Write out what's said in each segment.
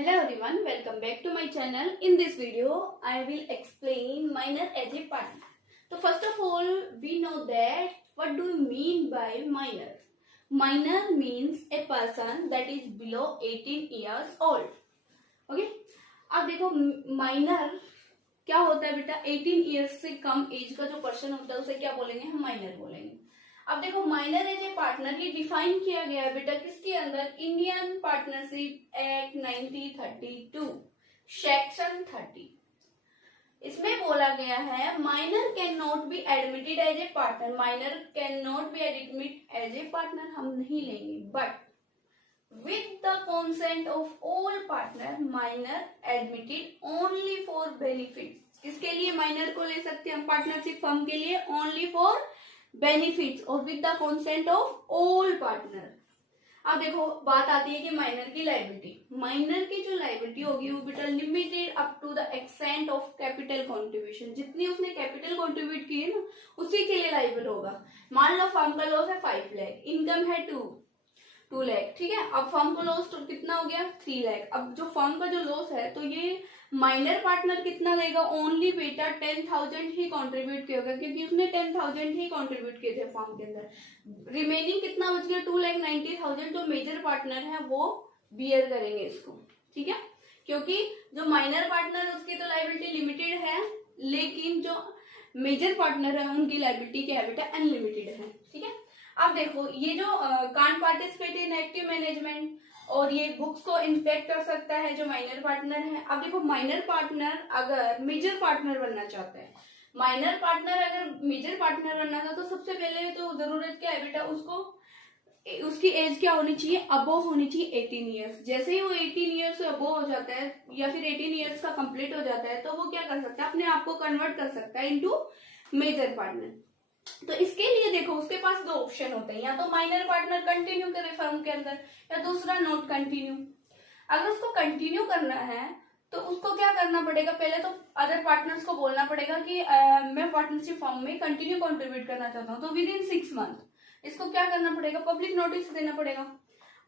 Hello everyone, welcome back to my channel. In this video, I will explain minor as a partner. So first of all, we know that what do we mean by minor? Minor means a person that is below 18 years old. Okay? अब देखो minor क्या होता है बेटा, 18 years से कम as का जो person होता है उसे क्या बोलेंगे, हम माइनर बोलेंगे। अब देखो माइनर एज ए पार्टनर ये डिफाइन किया गया है बेटा किसके अंदर, इंडियन पार्टनरशिप एक्ट 1932 सेक्शन 30। इसमें बोला गया है minor can not be admitted as a partner, minor can not be admit as a partner हम नहीं लेंगे, but with the consent of all partner minor admitted only for benefits। किसके लिए minor को ले सकते हैं हम पार्टनरशिप फर्म के लिए, only for benefits और with the consent of all partner। अब देखो बात आती है कि माइनर की लायबिलिटी, माइनर की जो लायबिलिटी होगी वो बेटा limited up to the extent of capital contribution, जितनी उसने कैपिटल कंट्रीब्यूट की है ना उसी के लिए लायबल होगा। मान लो फर्म का लॉस है 5 लाख, इनकम है 2 लाख, ठीक है। अब फर्म को लॉस तो कितना हो गया 3 लाख। अब जो फर्म का जो लॉस है तो ये माइनर पार्टनर कितना देगा, ओनली बेटा 10,000 ही कंट्रीब्यूट किया होगा क्योंकि उसने 10,000 ही कंट्रीब्यूट किए थे फर्म के अंदर। रिमेनिंग कितना बच गया 2,90,000 जो मेजर पार्टनर है वो बियर करेंगे इसको, ठीक है। क्योंकि जो माइनर पार्टनर है उसकी तो लायबिलिटी लिमिटेड है, लेकिन जो मेजर पार्टनर है उनकी लायबिलिटी क्या है बेटा अनलिमिटेड है, ठीक है। अब देखो ये जो can't participate in active management और ये बुक्स को इंस्पेक्ट कर सकता है जो माइनर पार्टनर है। अब देखो माइनर पार्टनर अगर मेजर पार्टनर बनना चाहता है, माइनर पार्टनर अगर मेजर पार्टनर बनना चाहता है तो सबसे पहले तो जरूरत क्या है बेटा, उसको उसकी एज क्या होनी चाहिए, अबोव होनी चाहिए 18 ईयर्स। जैसे ही वो 18 ईयर्स से अबोव हो जाता है या फिर 18 ईयर्स का कंप्लीट हो जाता है तो वो क्या कर सकता है, अपने आप को कन्वर्ट कर सकता है इनटू मेजर पार्टनर। तो इसके लिए देखो उसके पास 2 ऑप्शन होते हैं, या तो माइनर पार्टनर कंटिन्यू करे फर्म के अंदर या दूसरा नॉट कंटिन्यू। अगर उसको कंटिन्यू करना है तो उसको क्या करना पड़ेगा, पहले तो अदर पार्टनर्स को बोलना पड़ेगा कि मैं पार्टनरशिप फर्म में कंटिन्यू कंट्रीब्यूट करना चाहता हूँ, तो विद इन 6 मंथ इसको क्या करना पड़ेगा, पब्लिक नोटिस देना पड़ेगा।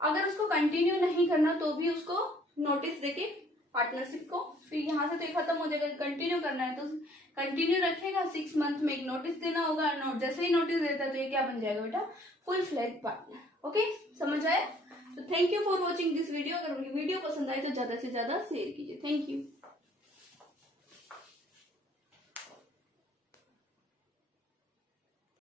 अगर उसको कंटिन्यू नहीं करना तो भी उसको नोटिस देके पार्टनरशिप को फिर यहाँ से तो खत्म हो जाएगा। कंटिन्यू करना है तो कंटिन्यू रखेगा, 6 मंथ में एक नोटिस देना होगा, जैसे ही नोटिस देता है तो ये क्या बन जाएगा बेटा फुल फ्लैग पार्टनर। ओके, समझ आया। तो thank you for watching this video. अगर वीडियो पसंद आए तो ज्यादा से ज्यादा शेयर कीजिए। Thank you.